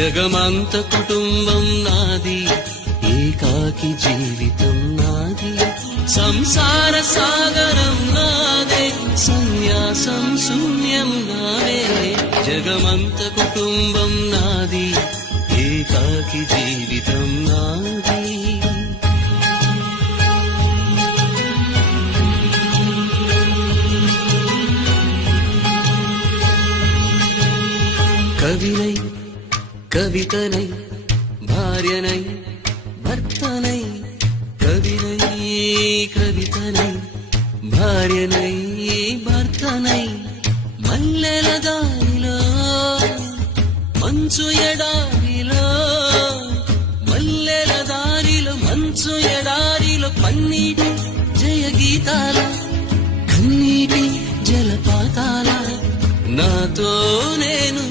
జగమంత కుటుంబం నాది, ఏకాకి జీవితం నాది. సంసార సాగరం నాదే, సన్యాసం శూన్యం నాదే. జగమంత కుటుంబం నాది, ఏకాకి జీవితం నాది. కవినై కవితనై భార్యనై భర్తనై, కవినై కవితనై భార్యనై భర్తనై, మల్లెల దారిలో మంచు ఎడారిలో, మల్లెల దారిలో మంచు ఎడారిలో, పన్నీటి జయ గీతాల కన్నీటి జలపాతాల, నాతో నేను